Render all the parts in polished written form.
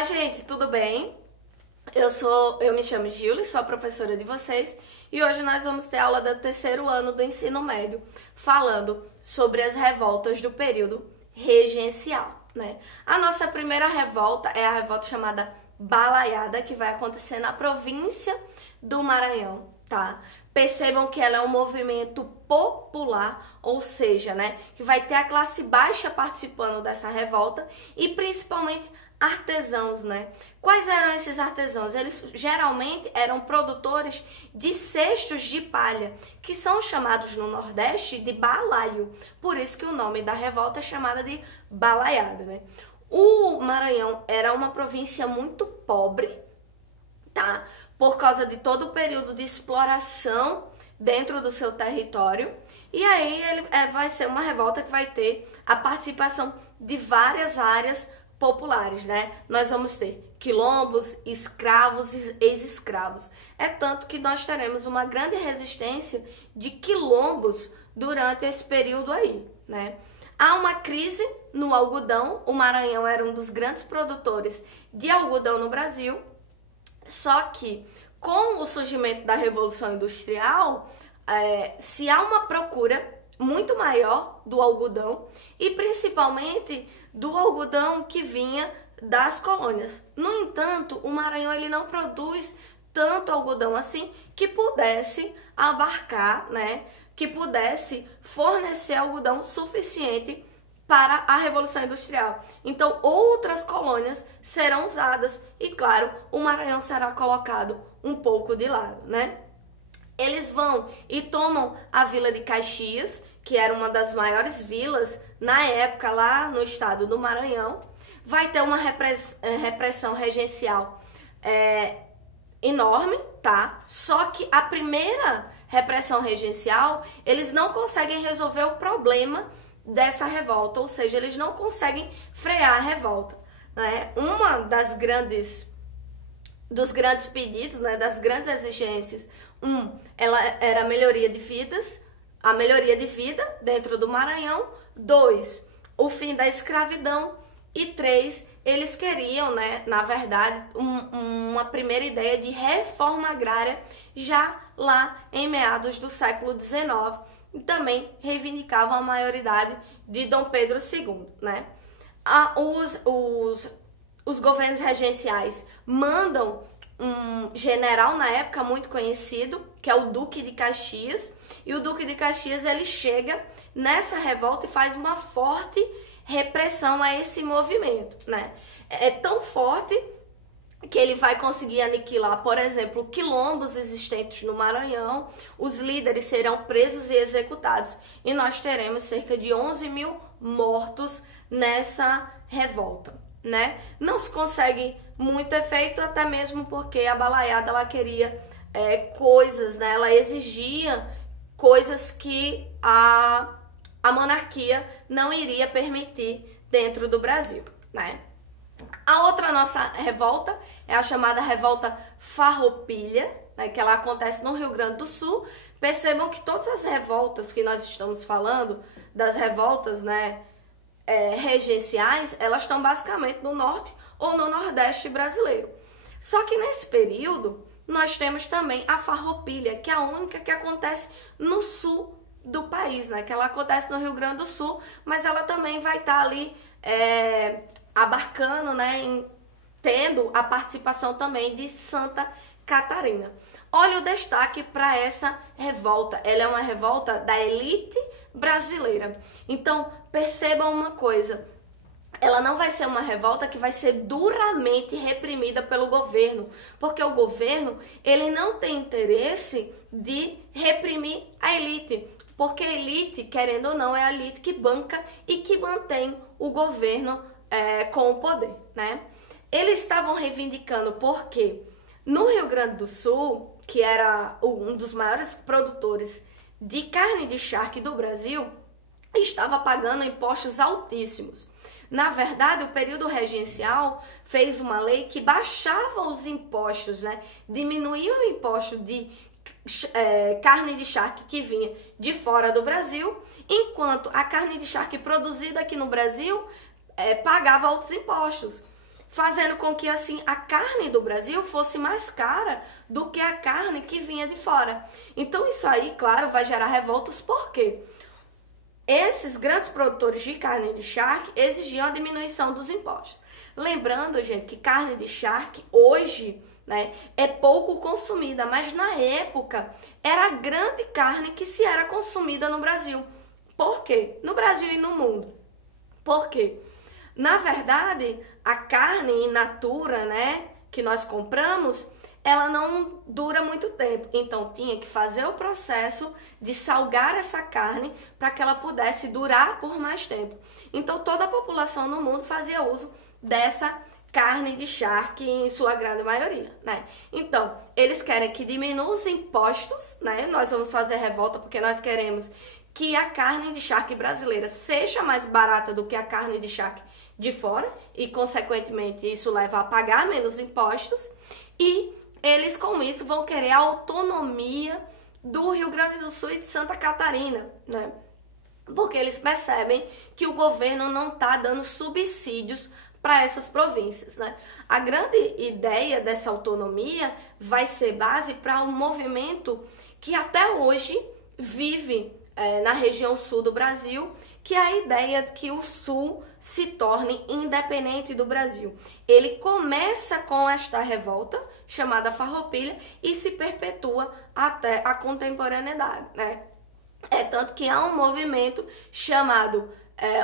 Olá, gente, tudo bem? Eu me chamo Gilly, sou a professora de vocês e hoje nós vamos ter aula do terceiro ano do ensino médio, falando sobre as revoltas do período regencial, né? A nossa primeira revolta é a revolta chamada Balaiada, que vai acontecer na província do Maranhão, tá? Percebam que ela é um movimento popular, ou seja, né, que vai ter a classe baixa participando dessa revolta e principalmente artesãos, né? Quais eram esses artesãos? Eles geralmente eram produtores de cestos de palha, que são chamados no Nordeste de balaio. Por isso que o nome da revolta é chamada de balaiada, né? O Maranhão era uma província muito pobre, tá? Por causa de todo o período de exploração dentro do seu território. E aí vai ser uma revolta que vai ter a participação de várias áreas populares, né? Nós vamos ter quilombos, escravos e ex-escravos. É tanto que nós teremos uma grande resistência de quilombos durante esse período aí, né? Há uma crise no algodão. O Maranhão era um dos grandes produtores de algodão no Brasil. Só que com o surgimento da Revolução Industrial, se há uma procura muito maior do algodão e principalmente do algodão que vinha das colônias. No entanto, o Maranhão ele não produz tanto algodão assim que pudesse abarcar, né, que pudesse fornecer algodão suficiente para a Revolução Industrial. Então, outras colônias serão usadas e, claro, o Maranhão será colocado um pouco de lado, né? Eles vão e tomam a Vila de Caxias, que era uma das maiores vilas na época lá no estado do Maranhão. Vai ter uma repressão regencial enorme, tá? Só que a primeira repressão regencial, eles não conseguem resolver o problema dessa revolta, ou seja, eles não conseguem frear a revolta, né? Uma dos grandes pedidos, né, das grandes exigências, ela era a melhoria de vida dentro do Maranhão. 2, o fim da escravidão. E 3, eles queriam, né, na verdade, uma primeira ideia de reforma agrária já lá em meados do século XIX. E também reivindicavam a maioridade de Dom Pedro II, né? Os governos regenciais mandam um general na época muito conhecido, que é o Duque de Caxias, e o Duque de Caxias ele chega nessa revolta e faz uma forte repressão a esse movimento, né? É tão forte que ele vai conseguir aniquilar, por exemplo, quilombos existentes no Maranhão. Os líderes serão presos e executados. E nós teremos cerca de 11 mil mortos nessa revolta, né? Não se consegue muito efeito, até mesmo porque a balaiada ela queria coisas, né? Ela exigia coisas que a monarquia não iria permitir dentro do Brasil, né? A outra nossa revolta é a chamada revolta Farroupilha, né, que ela acontece no Rio Grande do Sul. Percebam que todas as revoltas que nós estamos falando, das revoltas, né, regenciais, elas estão basicamente no norte ou no nordeste brasileiro. Só que nesse período, nós temos também a Farroupilha, que é a única que acontece no sul do país, né, que ela acontece no Rio Grande do Sul, mas ela também vai estar ali abarcando, né, tendo a participação também de Santa Catarina. Olha o destaque para essa revolta. Ela é uma revolta da elite brasileira. Então, percebam uma coisa. Ela não vai ser uma revolta que vai ser duramente reprimida pelo governo, porque o governo, ele não tem interesse de reprimir a elite, porque a elite, querendo ou não, é a elite que banca e que mantém o governo com o poder, né? Eles estavam reivindicando porque no Rio Grande do Sul, que era um dos maiores produtores de carne de charque do Brasil, estava pagando impostos altíssimos. Na verdade, o período regencial fez uma lei que baixava os impostos, né? Diminuía o imposto de carne de charque que vinha de fora do Brasil, enquanto a carne de charque produzida aqui no Brasil pagava altos impostos. fazendo com que assim a carne do Brasil fosse mais cara do que a carne que vinha de fora. Então isso aí, claro, vai gerar revoltas, por quê? Esses grandes produtores de carne de charque exigiam a diminuição dos impostos. Lembrando, gente, que carne de charque hoje, né, é pouco consumida, mas na época era a grande carne que se era consumida no Brasil. Por quê? No Brasil e no mundo. Por quê? Na verdade, a carne in natura, né, que nós compramos, ela não dura muito tempo. Então, tinha que fazer o processo de salgar essa carne para que ela pudesse durar por mais tempo. Então, toda a população no mundo fazia uso dessa carne de charque em sua grande maioria, né? Então, eles querem que diminua os impostos, né? Nós vamos fazer revolta porque nós queremos que a carne de charque brasileira seja mais barata do que a carne de charque de fora e, consequentemente, isso leva a pagar menos impostos e eles, com isso, vão querer a autonomia do Rio Grande do Sul e de Santa Catarina, né? Porque eles percebem que o governo não está dando subsídios para essas províncias, né? A grande ideia dessa autonomia vai ser base para um movimento que até hoje vive na região sul do Brasil, que é a ideia de que o sul se torne independente do Brasil. Ele começa com esta revolta, chamada Farroupilha, e se perpetua até a contemporaneidade, né? É tanto que há um movimento chamado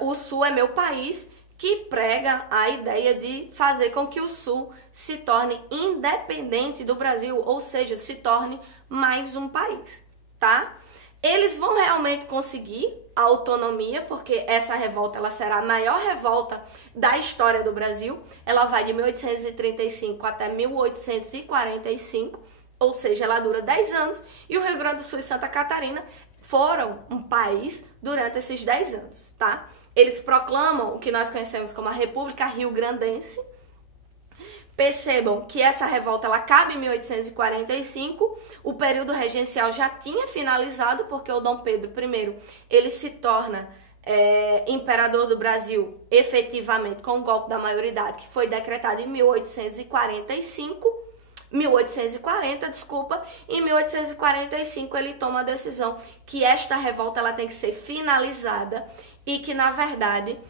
O Sul é Meu País, que prega a ideia de fazer com que o Sul se torne independente do Brasil, ou seja, se torne mais um país, tá? Eles vão realmente conseguir a autonomia, porque essa revolta ela será a maior revolta da história do Brasil. Ela vai de 1835 até 1845, ou seja, ela dura 10 anos, e o Rio Grande do Sul e Santa Catarina foram um país durante esses 10 anos, tá? Eles proclamam o que nós conhecemos como a República Rio-Grandense. Percebam que essa revolta ela acaba em 1845, o período regencial já tinha finalizado, porque o Dom Pedro I ele se torna imperador do Brasil efetivamente com o golpe da maioridade, que foi decretado em 1840, em 1845 ele toma a decisão que esta revolta ela tem que ser finalizada e que, na verdade,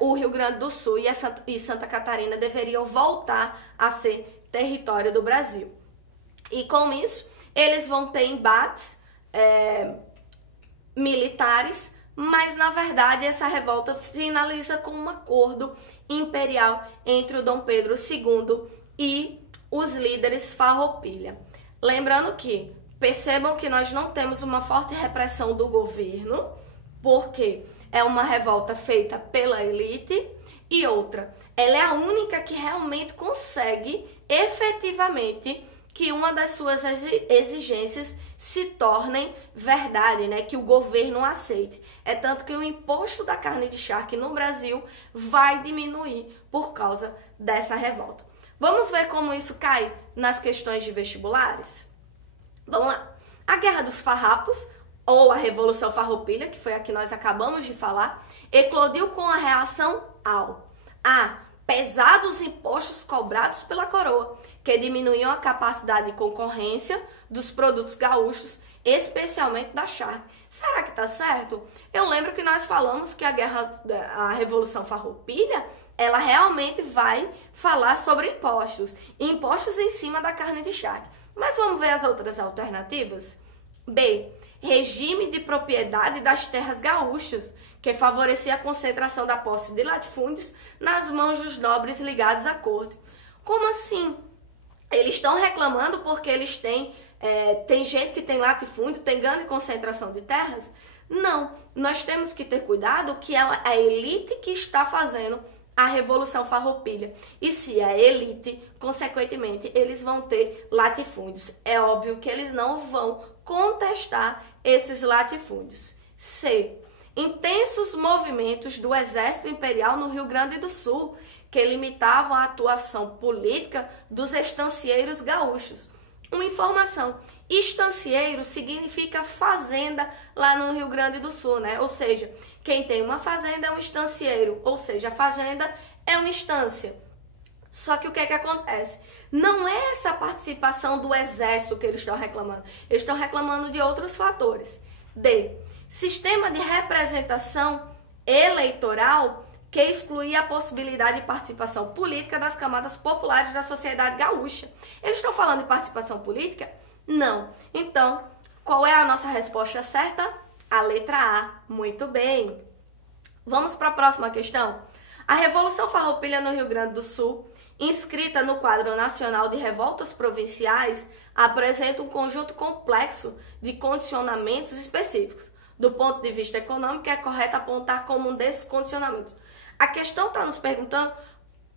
o Rio Grande do Sul e Santa Catarina deveriam voltar a ser território do Brasil. E com isso, eles vão ter embates militares, mas na verdade essa revolta finaliza com um acordo imperial entre o Dom Pedro II e os líderes Farroupilha. Lembrando que, percebam que nós não temos uma forte repressão do governo, porque é uma revolta feita pela elite, e outra, ela é a única que realmente consegue efetivamente que uma das suas exigências se tornem verdade, né? Que o governo aceite. É tanto que o imposto da carne de charque no Brasil vai diminuir por causa dessa revolta. Vamos ver como isso cai nas questões de vestibulares? Vamos lá. A Guerra dos Farrapos, ou a Revolução Farroupilha, que foi a que nós acabamos de falar, eclodiu com a reação ao a pesados impostos cobrados pela coroa, que diminuíam a capacidade de concorrência dos produtos gaúchos, especialmente da charque. Será que tá certo? Eu lembro que nós falamos que a Revolução Farroupilha, ela realmente vai falar sobre impostos em cima da carne de charque. Mas vamos ver as outras alternativas? B. Regime de propriedade das terras gaúchas, que favorecia a concentração da posse de latifúndios nas mãos dos nobres ligados à corte. Como assim? Eles estão reclamando porque eles têm gente que tem latifúndio, tem grande concentração de terras? Não, nós temos que ter cuidado que é a elite que está fazendo a Revolução Farroupilha. E se é elite, consequentemente, eles vão ter latifúndios. É óbvio que eles não vão contestar esses latifúndios. C. Intensos movimentos do Exército Imperial no Rio Grande do Sul, que limitavam a atuação política dos estancieiros gaúchos. Uma informação: estancieiro significa fazenda lá no Rio Grande do Sul, né? Ou seja, quem tem uma fazenda é um estancieiro, ou seja, a fazenda é uma estância. Só que o que é que acontece? Não é essa participação do exército que eles estão reclamando. Eles estão reclamando de outros fatores. D. Sistema de representação eleitoral que excluía a possibilidade de participação política das camadas populares da sociedade gaúcha. Eles estão falando de participação política? Não. Então, qual é a nossa resposta certa? A letra A. Muito bem. Vamos para a próxima questão? A Revolução Farroupilha no Rio Grande do Sul, inscrita no quadro nacional de revoltas provinciais, apresenta um conjunto complexo de condicionamentos específicos. Do ponto de vista econômico, é correto apontar como um desses condicionamentos. A questão está nos perguntando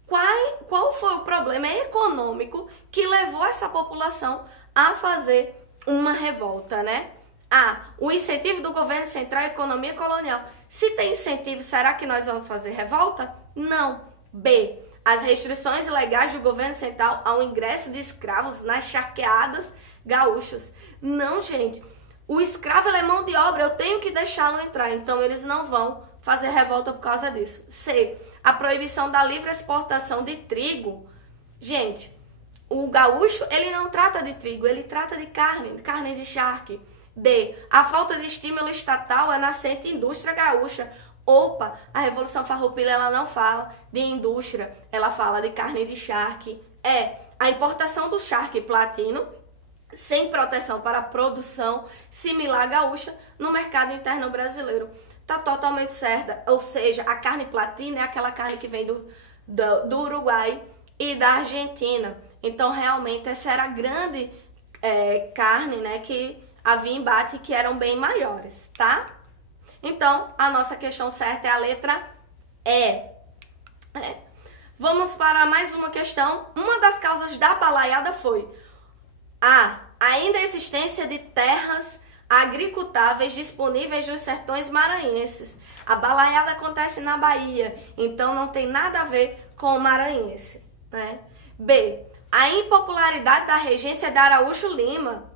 qual foi o problema econômico que levou essa população a fazer uma revolta, né? A. O incentivo do governo central à economia colonial. Se tem incentivo, será que nós vamos fazer revolta? Não. B. As restrições legais do governo central ao ingresso de escravos nas charqueadas gaúchas. Não, gente. O escravo é mão de obra, eu tenho que deixá-lo entrar. Então, eles não vão fazer revolta por causa disso. C. A proibição da livre exportação de trigo. Gente, o gaúcho, ele não trata de trigo, ele trata de carne de charque. D. A falta de estímulo estatal à nascente indústria gaúcha. Opa, a Revolução Farroupilha ela não fala de indústria, ela fala de carne de charque. E. A importação do charque platino sem proteção para a produção similar gaúcha no mercado interno brasileiro. Tá totalmente certa, ou seja, a carne platina é aquela carne que vem do Uruguai e da Argentina. Então, realmente, essa era a grande carne, né, que havia embate, que eram bem maiores, tá? Então, a nossa questão certa é a letra E. Vamos para mais uma questão. Uma das causas da balaiada foi a ainda existência de terras agricultáveis disponíveis nos sertões maranhenses. A balaiada acontece na Bahia, então não tem nada a ver com o maranhense, né? B. A impopularidade da regência de Araújo Lima.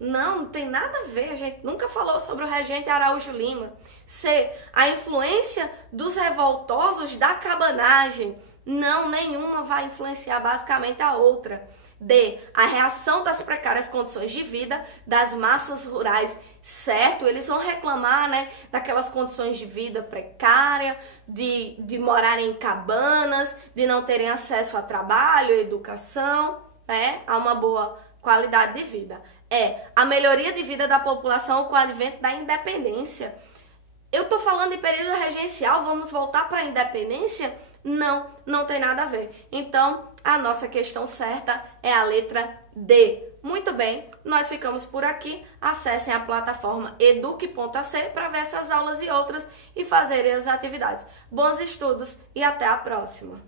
Não tem nada a ver, a gente nunca falou sobre o regente Araújo Lima. C. A influência dos revoltosos da cabanagem. Não, nenhuma vai influenciar basicamente a outra. D. A reação das precárias condições de vida das massas rurais. Certo, eles vão reclamar, né, daquelas condições de vida precária, de morarem em cabanas, de não terem acesso a trabalho, educação, né, a uma boa qualidade de vida. A melhoria de vida da população com o advento da independência. Eu tô falando em período regencial, vamos voltar para a independência? Não, não tem nada a ver. Então, a nossa questão certa é a letra D. Muito bem, nós ficamos por aqui. Acessem a plataforma eduque.ac para ver essas aulas e outras e fazerem as atividades. Bons estudos e até a próxima!